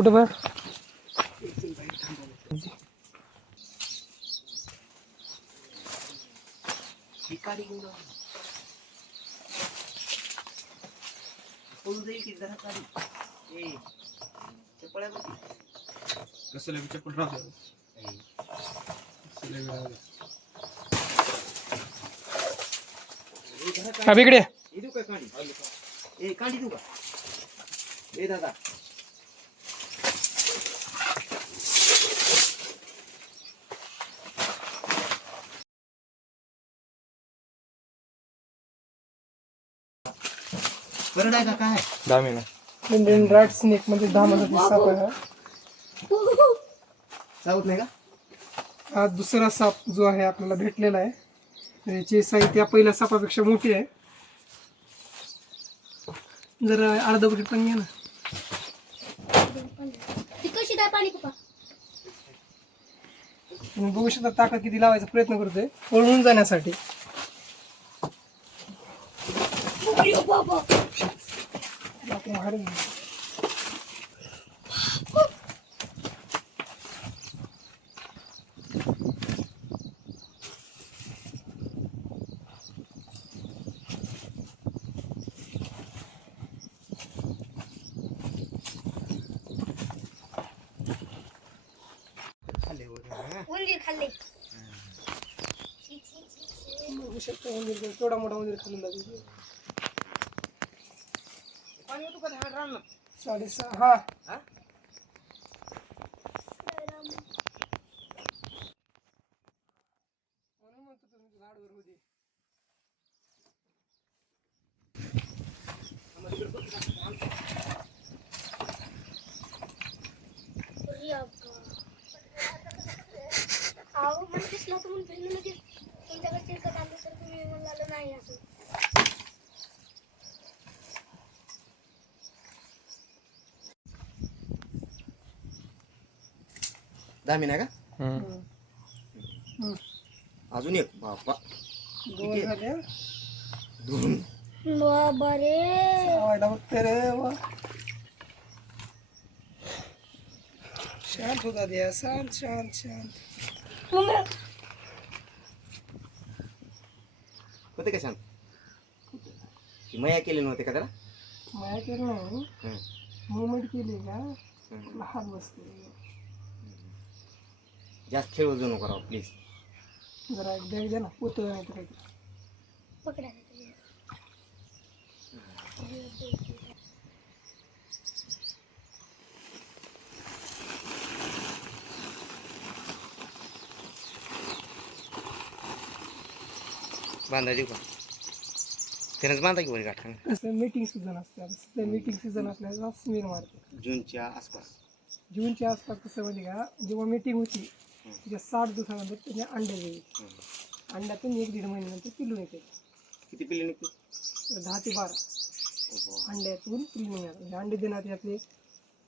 कुठं बघ कसं लगे चप्पल राहू दे. कसं लगे राहू दे. इकडे देऊ का कांडी ए कांडी देऊ का ए दादा करड आहे का काय? दामी ना इंडियन रॅट स्नेक म्हणजे दहा मधाचा साप आहे हा. चावत नाही का? हा दुसरा साप जो आहे आपल्याला भेटलेला आहे. तर याची साईज त्या पहिल्या सापापेक्षा मोठी आहे. जरा अर्धा बकेट पण घ्या ना. ती कशी काय पाणी पप्पा तुम्ही बघू शकता ताकद किती लावायचा प्रयत्न करतोय. पळून जाण्यासाठी. बाबा बाकी बाहेर नाही. उंदीर खाल्ले छी, छी, छी, छी. बघू शकता उंदीर पण केवढा मोठा उंदीर खाल्लेला आहे. होतो का झाड राहणार साडेसहा हा अरे अब्बा. अहो मला दिसला तर म्हणून पहिलं लगेच तुमच्याकडे चिरकत आलं तर तुम्ही म्हणाला नाही असं दामी नाही का. अजून एक. बापा दोन झाले. हा. दोन. बाबा रे चावायला बघते रे वा. शांत होता द्या. शांत शांत शांत. होते का शांत? ती मया केली नव्हते का त्याला माया केलं नाही. हं. मुवमेंट केली का? हं. लहान बसते. जास्त खेळ वजू नको राव प्लीज जरा एक बॅग द्या ना पोतं नाही तर काही पकडा बांधा देऊ का? त्यानंच बांधा की वर गाठ मीटिंग सीझन असते आता सध्या मीटिंग सीझन असल्याचा स्मेल मारते. जूनच्या आसपास. जूनच्या आसपास कसं माहिती का? जेव्हा मीटिंग होती त्याच्या साठ दिवसानंतर त्याचे अंडे येईल अंड्यातून एक दीड महिन्यानंतर पिलून येते. किती पिल्ले निघते? दहा ते बारा. अंड्यातून पिलून येणार म्हणजे अंडे देणार यातले.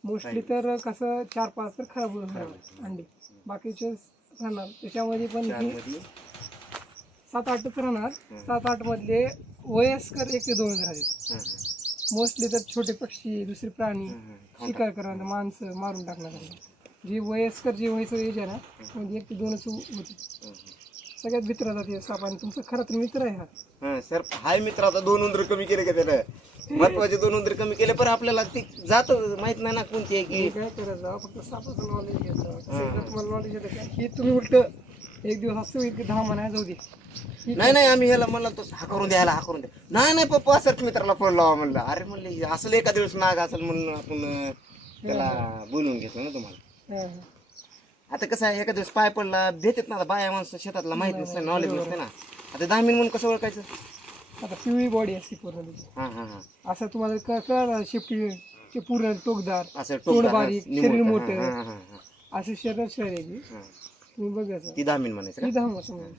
मोस्टली तर कसं चार पाच तर खराब होऊन राहणार अंडे. बाकीचे राहणार. त्याच्यामध्ये पण हे मध्ये सात आठच राहणार. सात आठ मधले वयस्कर एक ते हं, हं. मोस्टली तर छोटे पक्षी दुसरे प्राणी हं, शिकार करणार माणसं मारून टाकणार. जे वयस्कर जे वयचं एज आहे ना म्हणजे एक ते दोनच होते. सगळ्यात मित्र जाते साप आणि तुमचा खरं तर मित्र आहे हा. हं, सर हाय मित्र आता दोन उंदर कमी केले का त्यानं? महत्त्वाचे दोन उंदर कमी केले पण आपल्याला ते जात माहीत नाही ना कोणती आहे हे की काय करायचं फक्त सापाचं नॉलेज. एकदा तुम्हाला नॉलेज येतं का हे तुम्ही उलट एक दिवस असं होईल की दहा म्हणा जाऊ दे. नाही नाही आम्ही ह्याला म्हणलं तो हा करून द्यायला हा करून द्या. नाही नाही पप्पा सर मित्राला फोन लावा म्हणलं. अरे म्हणले असं एका दिवस नाग असेल म्हणून आपण अं, त्याला बोलवून घेतलं ना तुम्हाला. आता कसं आहे एका दिवस पाय पडला भेटत ना आता बाया माणसं शेतातला माहीत नसते नॉलेज नसते ना आता दहा मिनिट म्हणून कसं ओळखायचं आता पिवळी बॉडी असते पूर्ण हा हा हा असं तुम्हाला क- कळलं शेपटी ते पूर्ण टोकदार असं तोंड टोकदार, बारीक, निमुळतं. शरीर हा, मोठं. हा, हा, हा, हा. असे शरीर शरीराची हा. तुम्ही बघायचं ती दहा मिनिट म्हणायचं का? ती असं म्हणून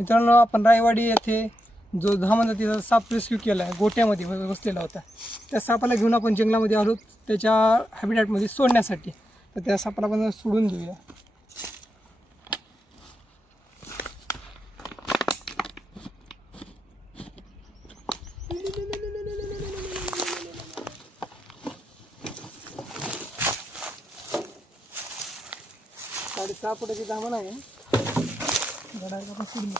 मित्रांनो आपण रायवाडी येथे जो दहा तिथं साप रेस्क्यू केला आहे गोट्यामध्ये बसलेला होता. त्या सापाला घेऊन आपण जंगलामध्ये आलो त्याच्या हॅबिटॅटमध्ये सोडण्यासाठी. तर त्या सापाला आपण सोडून देऊया. साडेसहा फुटाची धामण आहे. गडाला आपण सोडून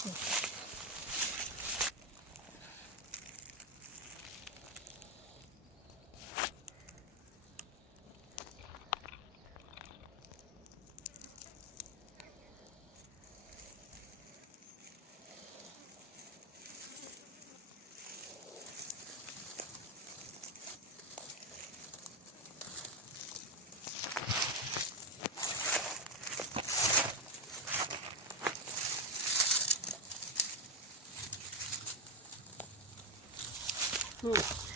嗯。